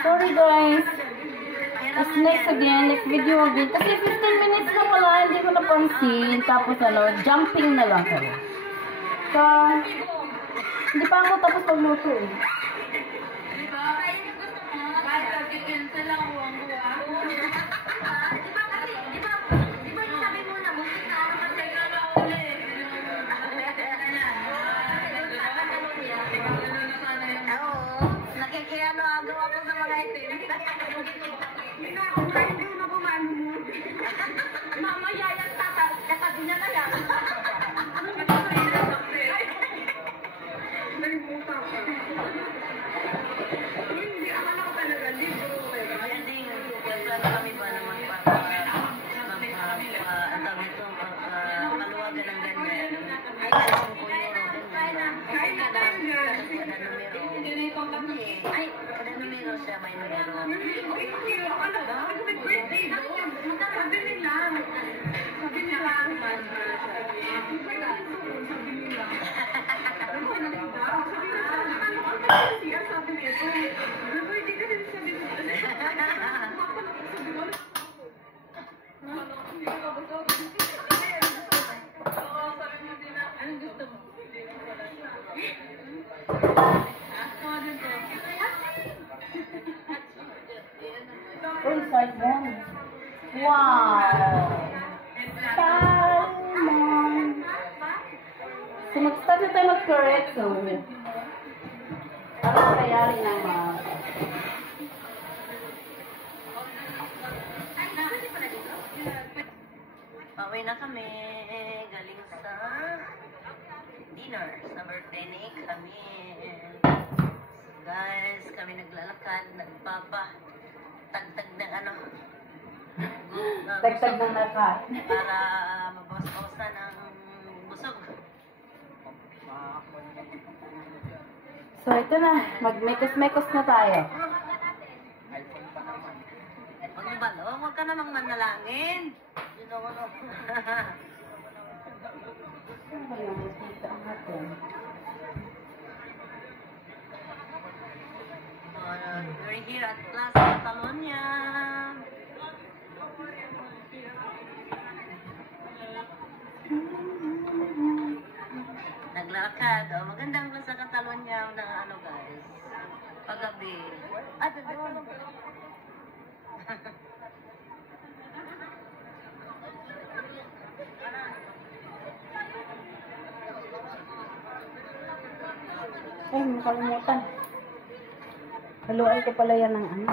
Sorry guys. It's next again, next video again. Kasi 15 minutes na pala, hindi ko napansin. Tapos jumping na lang kayo. So, hindi pa ako tapos magluto eh. Wow! Salmon! So, mag-start na tayo mag-correct. So, para kayari ng pauwi na kami. Galing sa dinner. Sa birthday ni kami. Guys, kami naglalakad. Nagpapa-tagtag ng ano. tagtag ng lakat. Para mabawas-bawasan ng busog. So, ito na. Mag-mekos-mekos na tayo. Magbalo, huwag ka namang manalangin. You know what? We're here at Plaza Catalonia. Naglalakad. Oh, magandang Plaza Catalonia na ano guys. Paggabi. Doon. Ay, makalimutan. Haluan ko pala yan ng ano.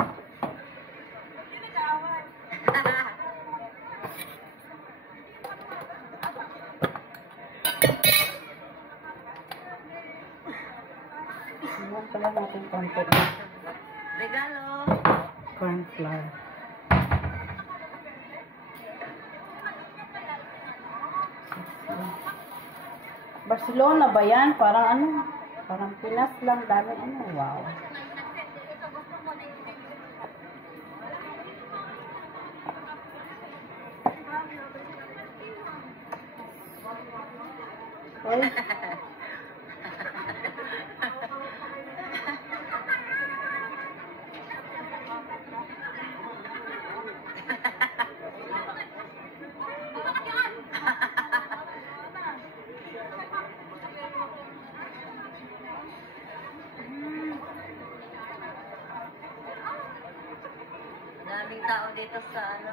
Haluan pala natin konti. Regalo. Corn flour. Barcelona ba yan? Parang ano? Parang Pinas lang. Dami ano. Wow. Oy. Daming tao dito sa ano,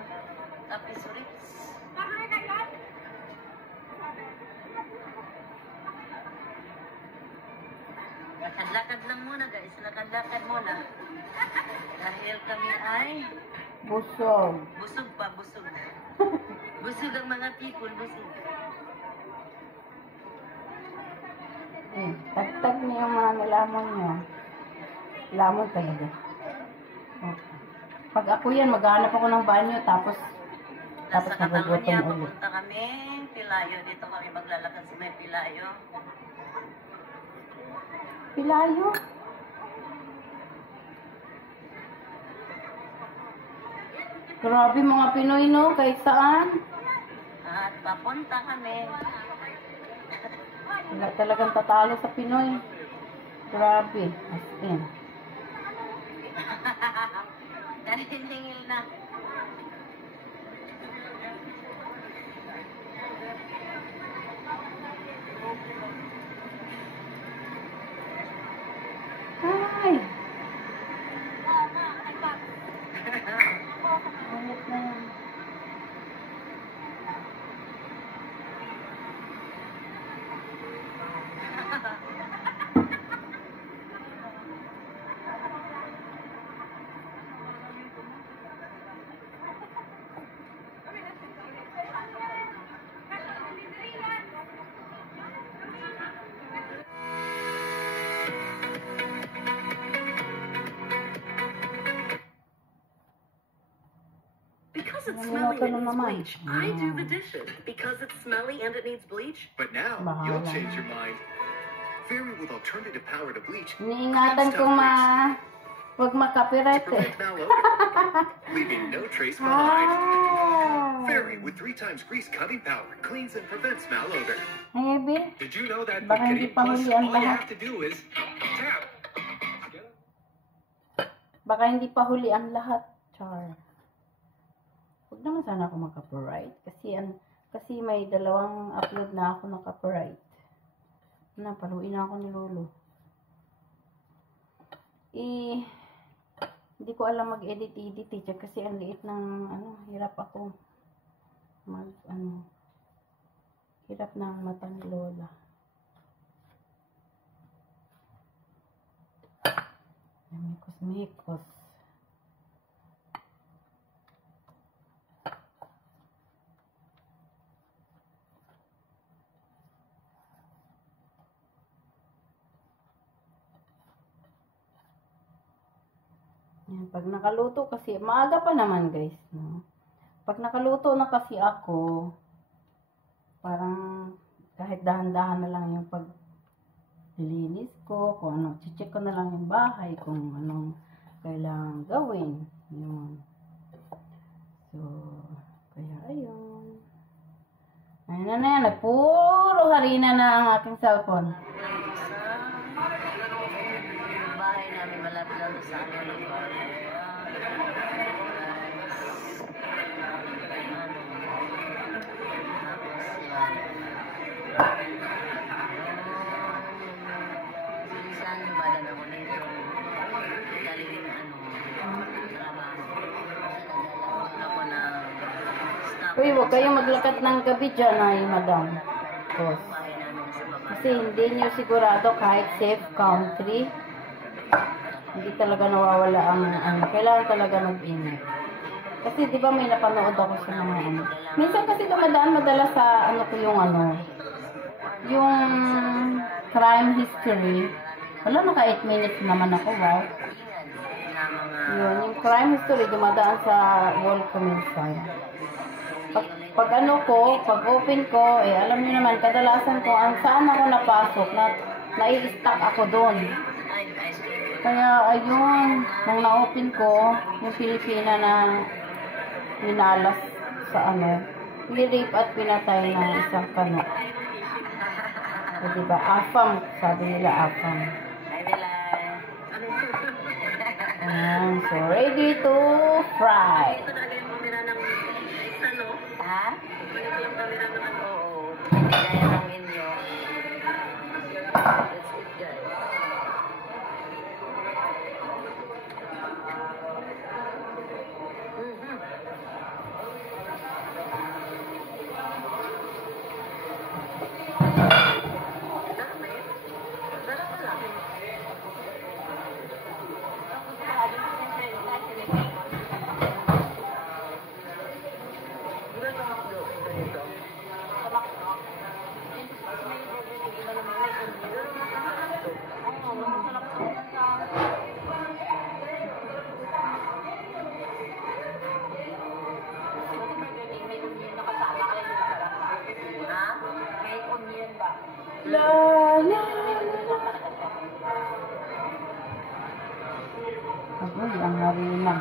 Tapisurits. Lakad-lakad lang muna guys, lakad-lakad muna. Dahil kami ay Busog. busog pa, busog. Busog ang mga people, busog. Tagtag niyo yung mga nilamon nyo. Lamon talaga. Okay. Pag ako yan, maghanap ako ng banyo, tapos Nasa nagugutom Catalonia, ulit. pupunta kami, Pilayo. Dito kami maglalakad sa may Pilayo. Pilayo? Grabe mga Pinoy, no? Kahit saan. At papunta kami. Wala talagang tatalo sa Pinoy. Grabe. As in. Naniningil na. Ay! Ulit na yan. Because it's Naluluto smelly and na needs naman. bleach, I do the dishes. Because it's smelly and it needs bleach, But now, Bahala. you'll change your mind. Fairy with alternative power to bleach. Iniingatan ko huwag To makapiright eh. prevent malodor, leaving no trace behind. Ah! Fairy with 3 times grease cutting power cleans and prevents malodor. Ay, Bill. Did you know that with Baka hindi Karim pa Plus, huli ang all you lahat. have to do is tap? Baka hindi pa huli ang lahat, Char. Huwag naman sana ako mag-copyright. Kasi may dalawang upload na ako na copyright. Paluin na ako ni Lolo. Hindi ko alam mag-edit eh. Kasi ang liit ng, hirap ako. Hirap ng mata ni Lola. Mikos. Yan, pag nakaluto kasi, maaga pa naman guys, no? Pag nakaluto na kasi ako, parang kahit dahan-dahan na lang yung paglilinis ko, kung ano, check ko na lang yung bahay, kung anong kailangan gawin. Yun. So, kaya ayun. Ayun na yan, puro harina na ang aking cellphone. Bahay namin malapit lang sa minsan balan ako nito. Galing trabaho. Ako na stop. Uy, huwag kayong maglakad ng gabi dyan ay madam. Boss. Bahay namin sa baba. Kasi hindi nyo sigurado kahit safe country, hindi talaga nawawala ang kailangan talaga mag-ingat. Kasi di ba may napanood ako sa mga minsan kasi dumadaan madalas sa yung crime history. Wala, naka 8 minutes naman ako, wow. Yun, yung crime history dumadaan sa wall ko minsan. Pag open ko, alam niyo naman, kadalasan ko, saan ako napasok, nai-stuck ako doon. Kaya, ayun, nang na-open ko, yung Pilipina na minalas sa nirape at pinatay ng isang kano. O, diba? Afam, sabi nila afam. So, ready to fry. Ha? Oo. Gaya ng inyo. Let's eat, guys. La, la, la. Agoy, ang harina.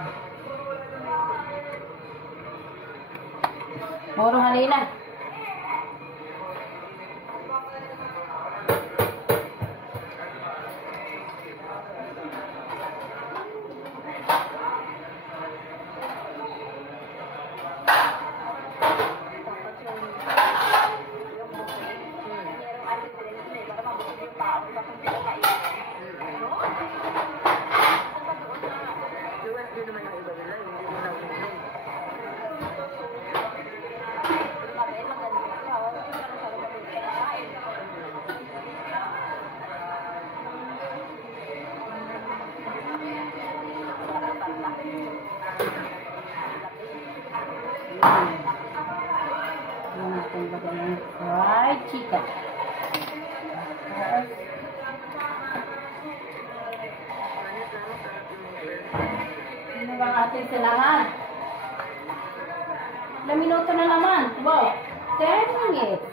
Puro harina. naman yung iba nila, hindi mo na ulit. Yan natin lagyan ng fried chicken. Ano ba ang ating silangan? Ilang minuto na naman? Wow! 10 minutes.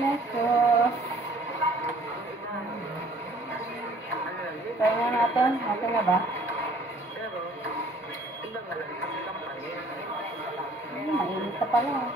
Mekos. Kaya nga natin. Okay na ba? Pero, iba nga lang kasi kampanya. Mainit ka pala.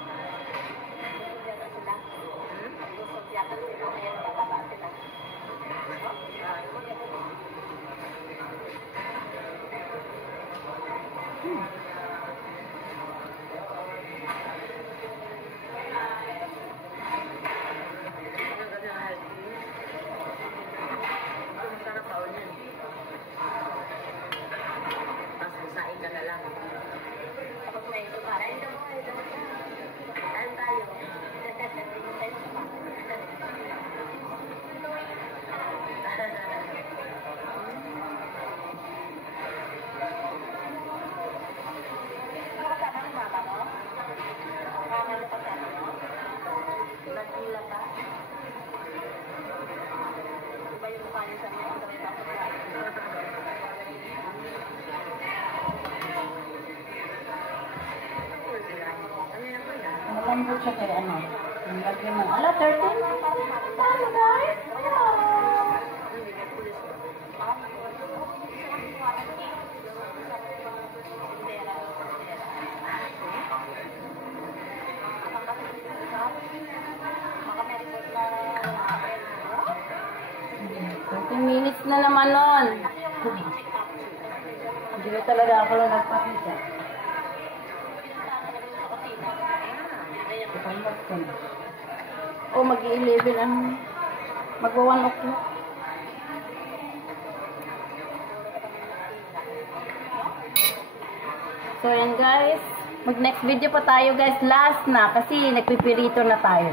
Malambot siya kaya ano. Lagyan ng, 13? Tama guys? Minutes na naman nun. Hindi na talaga ako lang nagpakita. O mag-11 ang mag-1 o'clock. So yan guys, mag next video pa tayo guys, last na kasi nagpipirito na tayo.